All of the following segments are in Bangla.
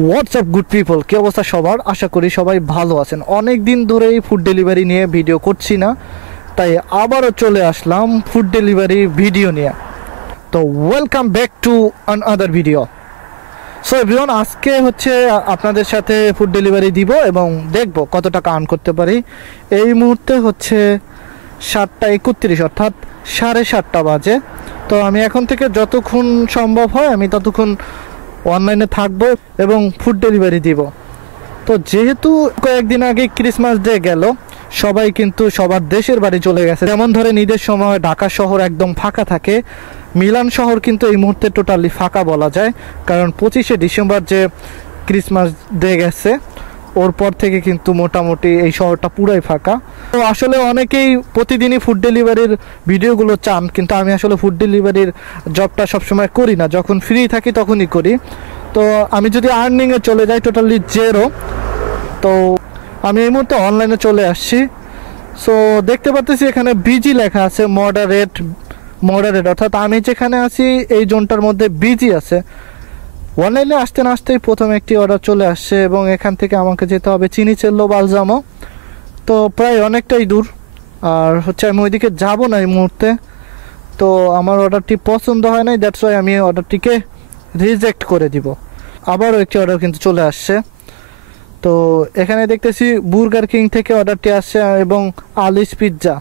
হোয়াটসঅ্যাপ গুড পিপল, কী অবস্থা সবার? আশা করি সবাই ভালো আছেন। অনেক দিন ধরেই ফুড ডেলিভারি নিয়ে ভিডিও করছি না, তাই আবারও চলে আসলাম ফুড ডেলিভারি ভিডিও নিয়ে। তো welcome back to another video. So everyone, আজকে হচ্ছে আপনাদের সাথে ফুড ডেলিভারি দিব এবং দেখব কত টাকা আর্ন করতে পারি। এই মুহূর্তে হচ্ছে 7:31, অর্থাৎ 7:30 বাজে। তো আমি এখন থেকে যতক্ষণ সম্ভব হয় আমি ততক্ষণ অনলাইনে থাকবো এবং ফুড ডেলিভারি দিব। তো যেহেতু কয়েকদিন আগে ক্রিসমাস ডে গেল, সবাই কিন্তু সবার দেশের বাড়ি চলে গেছে। যেমন ধরেন ঈদের সময় ঢাকা শহর একদম ফাঁকা থাকে, মিলান শহর কিন্তু এই মুহূর্তে টোটালি ফাঁকা বলা যায়, কারণ 25শে ডিসেম্বর যে ক্রিসমাস ডে গেছে ওর পর থেকে কিন্তু মোটামুটি এই শহরটা পুরাই ফাঁকা। তো আসলে অনেকেই প্রতিদিনই ফুড ডেলিভারির ভিডিওগুলো চান, কিন্তু আমি আসলে ফুড ডেলিভারির জবটা সবসময় করি না, যখন ফ্রি থাকি তখনই করি। তো আমি যদি আর্নিংয়ে চলে যাই টোটালি জেরো। তো আমি এই মুহূর্তে অনলাইনে চলে আসছি। সো দেখতে পাচ্ছি এখানে বিজি লেখা আছে, মডারেট, অর্থাৎ আমি যেখানে আছি এই জোনটার মধ্যে বিজি আছে। অনলাইনে আসতে না আসতেই প্রথমে একটি অর্ডার চলে আসছে এবং এখান থেকে আমাকে যেতে হবে চিনিচেল্লো বালজামো। তো প্রায় অনেকটাই দূর, আর হচ্ছে আমি ওইদিকে যাব না এই মুহূর্তে। তো আমার অর্ডারটি পছন্দ হয় নাই, দ্যাটস ওয়াই আমি অর্ডারটিকে রিজেক্ট করে দিব। আবারও একটি অর্ডার কিন্তু চলে আসছে। তো এখানে দেখতেছি বুর্গার কিং থেকে অর্ডারটি আসছে এবং আলিস পিৎজা।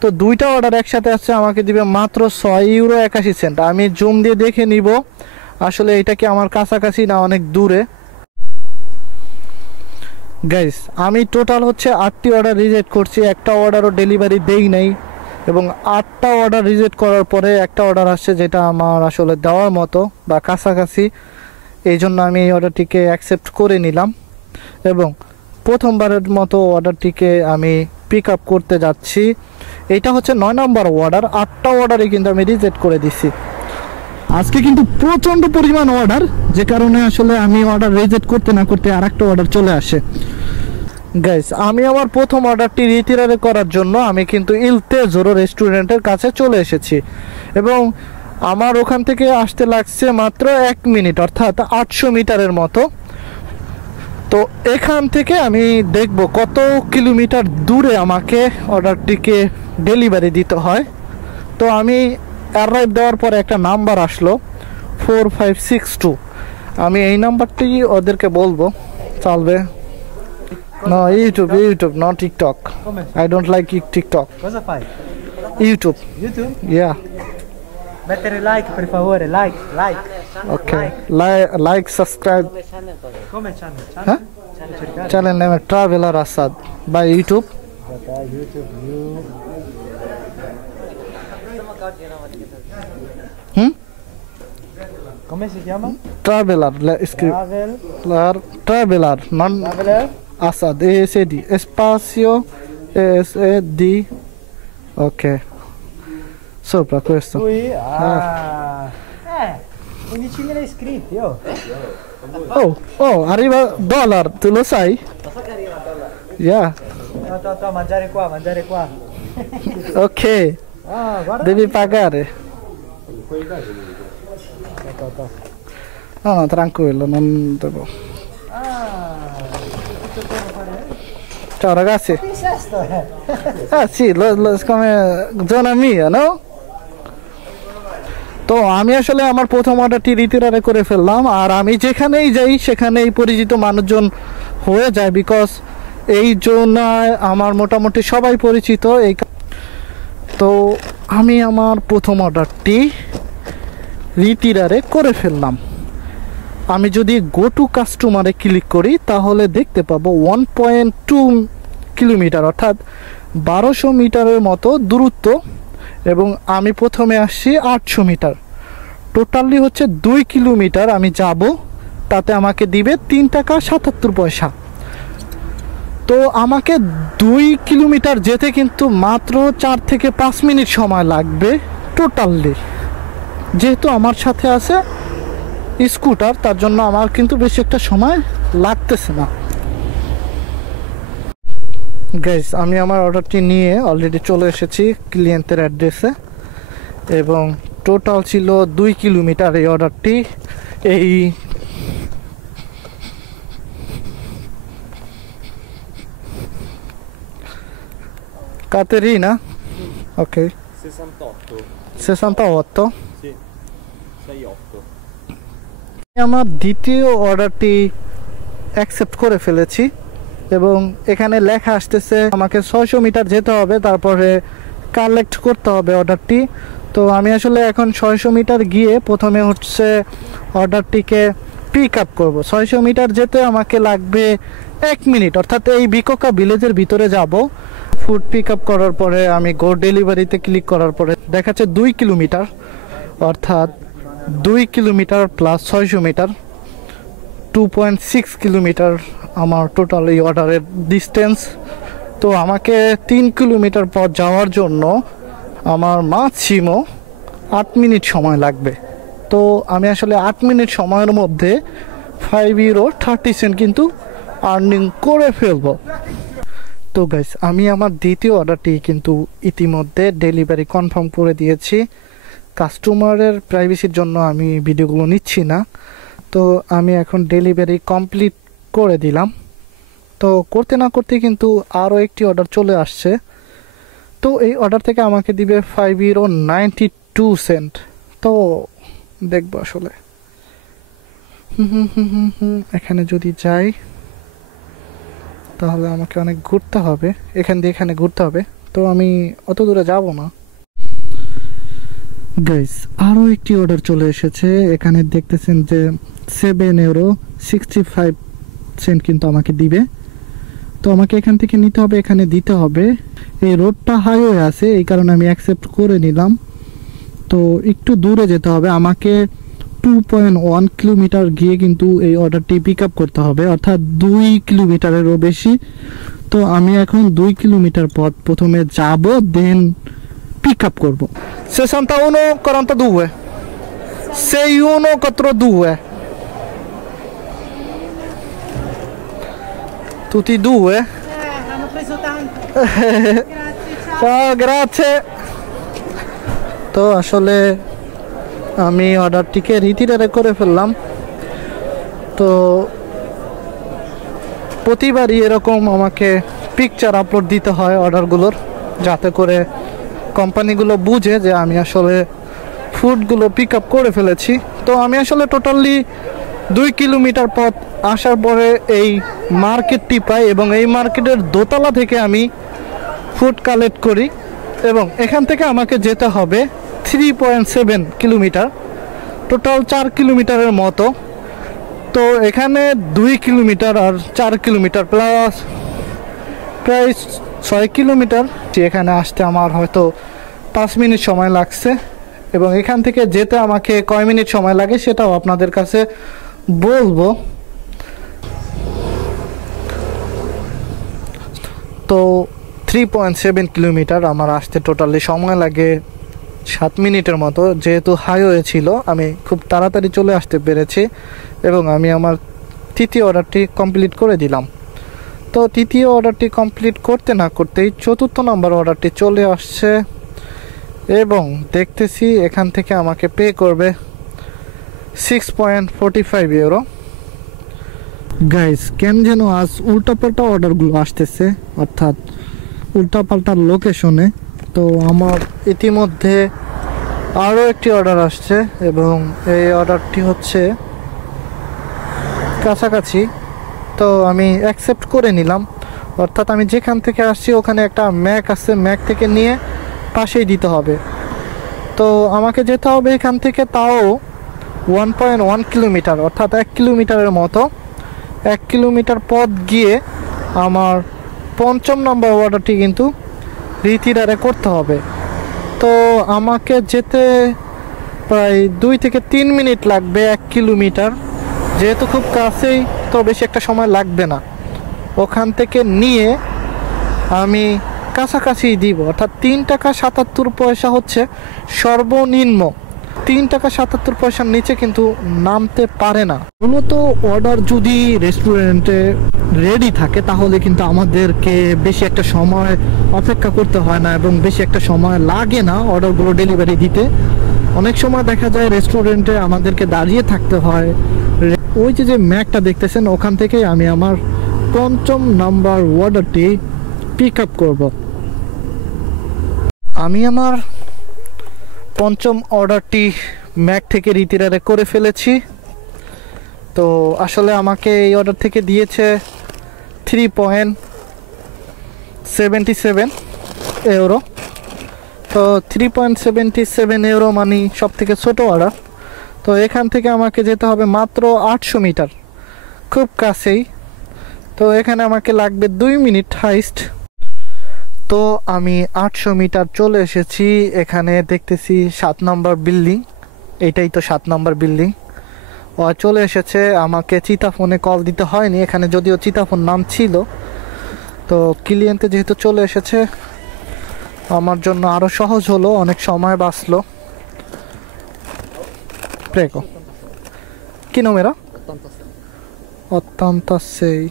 তো দুইটা অর্ডার একসাথে আসছে, আমাকে দিবে মাত্র €6.81। আমি জুম দিয়ে দেখে নিব আসলে এটা কি আমার কাছাকাছি না অনেক দূরে। গাইস, আমি টোটাল হচ্ছে 8টি অর্ডার রিজেক্ট করছি, একটা অর্ডারও ডেলিভারি দেই নাই এবং 8টা অর্ডার রিজেক্ট করার পরে একটা অর্ডার আসছে যেটা আমার আসলে দেওয়ার মতো বা কাছাকাছি। এই জন্য আমি এই অর্ডারটিকে অ্যাকসেপ্ট করে নিলাম এবং প্রথমবারের মতো অর্ডারটিকে আমি পিক আপ করতে যাচ্ছি। এটা হচ্ছে 9 নম্বর অর্ডার, 8টা অর্ডারই কিন্তু আমি রিজেক্ট করে দিছি। আজকে কিন্তু প্রচণ্ড পরিমাণ অর্ডার, যে কারণে আসলে আমি অর্ডার রিজেক্ট করতে না করতে আর একটা অর্ডার চলে আসে। গাইস, আমি আমার প্রথম অর্ডারটি রিতিরারে করার জন্য আমি কিন্তু ইল তেজোরো রেস্টুরেন্টের কাছে চলে এসেছি এবং আমার ওখান থেকে আসতে লাগছে মাত্র 1 মিনিট, অর্থাৎ 800 মিটারের মতো। তো এখান থেকে আমি দেখব কত কিলোমিটার দূরে আমাকে অর্ডারটিকে ডেলিভারি দিতে হয়। তো আমি অ্যারাইভ দেওয়ার পরে একটা নাম্বার আসলো 4562। আমি এই নাম্বারটি ওদেরকে বলবো চলবে। No, YouTube, not TikTok. I don't like TikTok. Cosa fai? YouTube. YouTube? Yeah. Mettere like, per favore, like. Okay. Like, subscribe. Come channel? Huh? Channel name Traveler Asad by YouTube. YouTube, Come si chiama? Traveler. Traveler. Non Traveler? Asad. ASAD. Spazio ASAD. Ok. Sopra questo. Lui? 15.000 iscritti, oh. Oh, arriva dollar, tu lo sai? Yeah. No, mangiare qua. Ok, Guarda. devi pagare. To. No, tranquillo, non devo. Tutto devo fare? Ciao ragazzi. Il sesto, Sì, come zona mia, no? তো আমি আসলে আমার প্রথম অর্ডারটি রিতিরারে করে ফেললাম, আর আমি যেখানেই যাই সেখানেই পরিচিত মানুষজন হয়ে যায়, বিকজ এই জন্য আমার মোটামুটি সবাই পরিচিত। তো আমি আমার প্রথম অর্ডারটি রিতিরারে করে ফেললাম। আমি যদি গো টু কাস্টমারে ক্লিক করি তাহলে দেখতে পাবো 1.2 কিলোমিটার, অর্থাৎ 1200 মিটারের মতো দূরত্ব এবং আমি প্রথমে আসছি 800 মিটার। টোটালি হচ্ছে 2 কিলোমিটার আমি যাব, তাতে আমাকে দিবে $3.77। তো আমাকে 2 কিলোমিটার যেতে কিন্তু মাত্র 4 থেকে 5 মিনিট সময় লাগবে টোটালি। যেহেতু আমার সাথে আছে স্কুটার, তার জন্য আমার কিন্তু বেশি একটা সময় লাগতেছে না। গাইস, আমি আমার অর্ডারটি নিয়ে অলরেডি চলে এসেছি ক্লিয়েন্টের অ্যাড্রেসে এবং টোটাল ছিল 2 কিলোমিটার এই অর্ডারটি। এই Caterina? Ok. 68. 68. Sì. 68. আমার দ্বিতীয় অর্ডারটি অ্যাকসেপ্ট করে ফেলেছি এবং এখানে লেখা আসতেছে আমাকে 600 মিটার যেতে হবে, তারপরে কালেক্ট করতে হবে অর্ডারটি। তো আমি আসলে এখন 600 মিটার গিয়ে প্রথমে হচ্ছে অর্ডারটিকে পিক আপ করবো। 600 মিটার যেতে আমাকে লাগবে 1 মিনিট, অর্থাৎ এই বিকোকা ভিলেজের ভিতরে যাব। ফুড পিক আপ করার পরে আমি গো ডেলিভারিতে ক্লিক করার পরে দেখাচ্ছে 2 কিলোমিটার, অর্থাৎ 2 কিলোমিটার প্লাস 600 মিটার, 2.6 কিলোমিটার আমার টোটাল এই অর্ডারের ডিস্টেন্স। তো আমাকে 3 কিলোমিটার পথ যাওয়ার জন্য আমার ম্যাক্সিমাম 8 মিনিট সময় লাগবে। তো আমি আসলে 8 মিনিট সময়ের মধ্যে 5 ইউরো 30 সেন্ট কিন্তু আর্নিং করে ফেলবো। তো গাইস, আমি আমার দ্বিতীয় অর্ডারটি কিন্তু ইতিমধ্যে ডেলিভারি কনফার্ম করে দিয়েছি। কাস্টমারের প্রাইভেসির জন্য আমি ভিডিওগুলো নিচ্ছি না। তো আমি এখন ডেলিভারি কমপ্লিট করে দিলাম। তো করতে না করতে কিন্তু আরও একটি অর্ডার চলে আসছে। তো এই অর্ডার থেকে আমাকে দিবে 5 ইউরো 92 সেন্ট। তো দেখবো আসলে এখানে যদি যাই তাহলে আমাকে অনেক ঘুরতে হবে, এখান দিয়ে এখানে ঘুরতে হবে। তো আমি অত দূরে যাব না। গাইস, আরও একটি অর্ডার চলে এসেছে। এখানে দেখতেছেন যে 7 ইউরো 65 সেন্ট কিন্তু আমাকে দিবে। তো আমাকে এখান থেকে নিতে হবে, এখানে দিতে হবে। এই রোডটা হাইওয়ে আছে, এই কারণে আমি অ্যাকসেপ্ট করে নিলাম। তো একটু দূরে যেতে হবে আমাকে, 2.1 কিলোমিটার গিয়ে কিন্তু এই অর্ডারটি পিক আপ করতে হবে, অর্থাৎ 2 কিলোমিটারেরও বেশি। তো আমি এখন 2 কিলোমিটার পথ প্রথমে যাব, দেন পিক আপ করবো। 61,42 6142 tutti e due? Hanno preso tanto. Grazie, ciao. Ciao, grazie. তো আসলে আমি অর্ডারটিকে রিটিরারে করে ফেললাম। তো প্রতিবারই এরকম আমাকে পিকচার আপলোড দিতে হয় অর্ডারগুলোর, যাতে করে কোম্পানিগুলো বুঝে যে আমি আসলে ফুডগুলো পিক আপ করে ফেলেছি। তো আমি আসলে টোটালি 2 কিলোমিটার পথ আসার পরে এই মার্কেটটি পাই এবং এই মার্কেটের দোতলা থেকে আমি ফুড কালেক্ট করি এবং এখান থেকে আমাকে যেতে হবে 3.7 কিলোমিটার, টোটাল 4 কিলোমিটারের মতো। তো এখানে 2 কিলোমিটার আর 4 কিলোমিটার প্লাস প্রায় 6 কিলোমিটার। এখানে আসতে আমার হয়তো 5 মিনিট সময় লাগছে এবং এখান থেকে যেতে আমাকে কয় মিনিট সময় লাগে সেটাও আপনাদের কাছে বলবো। তো 3.7 কিলোমিটার আমার আসতে টোটালি সময় লাগে 7 মিনিটের মতো। যেহেতু হাইওয়ে ছিল আমি খুব তাড়াতাড়ি চলে আসতে পেরেছি এবং আমি আমার তৃতীয় অর্ডারটি কমপ্লিট করে দিলাম। তো তৃতীয় অর্ডারটি কমপ্লিট করতে না করতেই 4র্থ নম্বর অর্ডারটি চলে আসছে এবং দেখতেছি এখান থেকে আমাকে পে করবে 6.45 ইউরো। গাইস, কেন যেন আজ উল্টাপাল্টা অর্ডারগুলো আসতেছে, অর্থাৎ উল্টাপাল্টা লোকেশনে। তো আমার ইতিমধ্যে আরও একটি অর্ডার আসছে এবং এই অর্ডারটি হচ্ছে কাছাকাছি। তো আমি অ্যাকসেপ্ট করে নিলাম, অর্থাৎ আমি যেখান থেকে আসছি ওখানে একটা ম্যাক আছে, ম্যাক থেকে নিয়ে পাশেই দিতে হবে। তো আমাকে যেতে হবে এখান থেকে তাও 1.1 কিলোমিটার, অর্থাৎ 1 কিলোমিটারের মতো। 1 কিলোমিটার পথ গিয়ে আমার 5ম নম্বর অর্ডারটি কিন্তু রিটিরারে করতে হবে। তো আমাকে যেতে প্রায় 2 থেকে 3 মিনিট লাগবে 1 কিলোমিটার, যেহেতু খুব কাছেই তো বেশি একটা সময় লাগবে না। ওখান থেকে নিয়ে আমি কাছাকাছি দিব, অর্থাৎ 3 টাকা 77 পয়সা হচ্ছে সর্বনিম্ন। 3 টাকা 77 পয়সার নিচে কিন্তু নামতে পারে না। মূলত অর্ডার যদি রেস্টুরেন্টে রেডি থাকে তাহলে কিন্তু আমাদেরকে বেশি একটা সময় অপেক্ষা করতে হয় না এবং বেশি একটা সময় লাগে না অর্ডারগুলো ডেলিভারি দিতে। অনেক সময় দেখা যায় রেস্টুরেন্টে আমাদেরকে দাঁড়িয়ে থাকতে হয়। ওই যে ম্যাকটা দেখতেছেন ওখান থেকেই আমি আমার 5ম নাম্বার অর্ডারটি পিক আপ করব। আমি আমার পঞ্চম অর্ডারটি ম্যাক থেকে রীতিরারে করে ফেলেছি। তো আসলে আমাকে এই অর্ডার থেকে দিয়েছে 3.77 ইউরো। তো 3.77 ইউরো মানে সব থেকে ছোটো অর্ডার। তো এখান থেকে আমাকে যেতে হবে মাত্র 800 মিটার, খুব কাছেই। তো এখানে আমাকে লাগবে 2 মিনিট হাইস্ট। তো আমি 800 মিটার চলে এসেছি। এখানে দেখতেছি 7 নম্বর বিল্ডিং, এইটাই তো 7 নম্বর বিল্ডিং। ও চলে এসেছে, আমাকে চিতাফোনে কল দিতে হয়নি, এখানে যদিও চিতাফোন নাম ছিল। তো ক্লিয়েন্টে যেহেতু চলে এসেছে আমার জন্য আরও সহজ হলো, অনেক সময় বাঁচলো। প্রেকো কি নোমেরা 86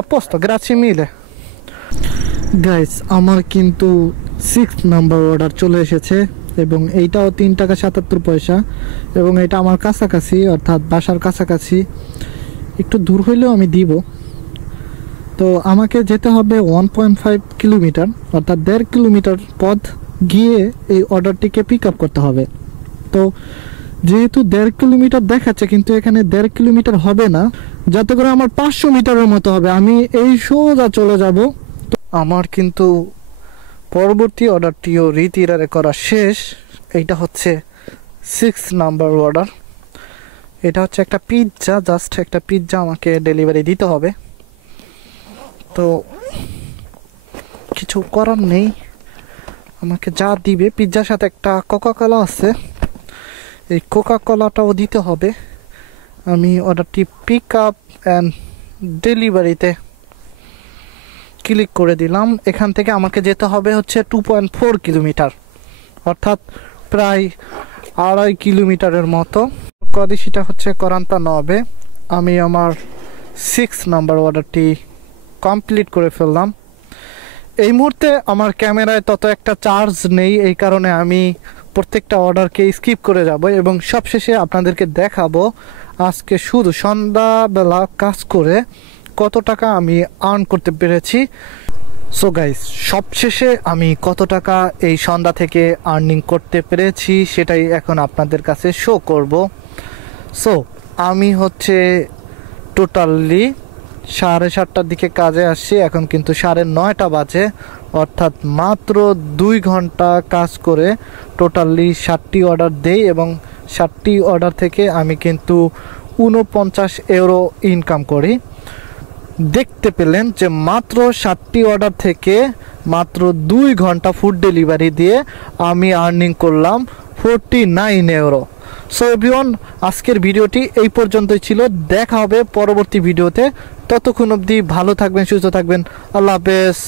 apposto, grazie mille গাইস। আমার কিন্তু 6 নাম্বার অর্ডার চলে এসেছে এবং এইটাও 3 টাকা 77 পয়সা এবং এটা আমার কাছাকাছি, অর্থাৎ বাসার কাছাকাছি। একটু দূর হইলেও আমি দিব। তো আমাকে যেতে হবে 1.5 কিলোমিটার, অর্থাৎ 1.5 কিলোমিটার পথ গিয়ে এই অর্ডারটিকে পিক আপ করতে হবে। তো যেহেতু 1.5 কিলোমিটার দেখাচ্ছে, কিন্তু এখানে 1.5 কিলোমিটার হবে না, যাতে করে আমার 500 মিটারের মতো হবে। আমি এই সোজা চলে যাব। তো আমার কিন্তু পরবর্তী অর্ডারটিও রীতিরারে করা শেষ। এইটা হচ্ছে 6 নাম্বার অর্ডার। এটা হচ্ছে একটা পিৎজা, জাস্ট একটা পিৎজা আমাকে ডেলিভারি দিতে হবে। তো কিছু করার নেই, আমাকে যা দিবে। পিৎজার সাথে একটা কোকা কোলা আছে, এই কোকা কোলাটাও দিতে হবে। আমি অর্ডারটি পিক আপ অ্যান্ড ডেলিভারিতে ক্লিক করে দিলাম। এখান থেকে আমাকে যেতে হবে হচ্ছে 2.4 কিলোমিটার, অর্থাৎ প্রায় 2.5 কিলোমিটারের মতো। কদিশিটা হচ্ছে 49। আমি আমার 6 নাম্বার অর্ডারটি কমপ্লিট করে ফেললাম। এই মুহূর্তে আমার ক্যামেরায় তত একটা চার্জ নেই, এই কারণে আমি প্রত্যেকটা অর্ডারকে স্কিপ করে যাব এবং সবশেষে আপনাদেরকে দেখাবো আজকে শুধু সন্ধ্যাবেলা কাজ করে কত টাকা আমি আর্ন করতে পেরেছি। সো গাইস, সবশেষে আমি কত টাকা এই সন্ধ্যা থেকে আর্নিং করতে পেরেছি সেটাই এখন আপনাদের কাছে শো করব। সো আমি হচ্ছে টোটালি 7:30টার দিকে কাজে আসছি, এখন কিন্তু 9:30 বাজে, অর্থাৎ মাত্র 2 ঘন্টা কাজ করে টোটালি 7টি অর্ডার দেই এবং 7টি অর্ডার থেকে আমি কিন্তু 49 ইউরো ইনকাম করি। দেখতে পেলেন যে মাত্র 7টি অর্ডার থেকে মাত্র 2 ঘন্টা ফুড ডেলিভারি দিয়ে আমি আর্নিং করলাম 49 ইউরো। সো এভরিওয়ান, আজকের ভিডিওটি এই পর্যন্তই ছিল। দেখা হবে পরবর্তী ভিডিওতে। ততক্ষণ অবধি ভালো থাকবেন, সুস্থ থাকবেন। আল্লাহ হাফেজ।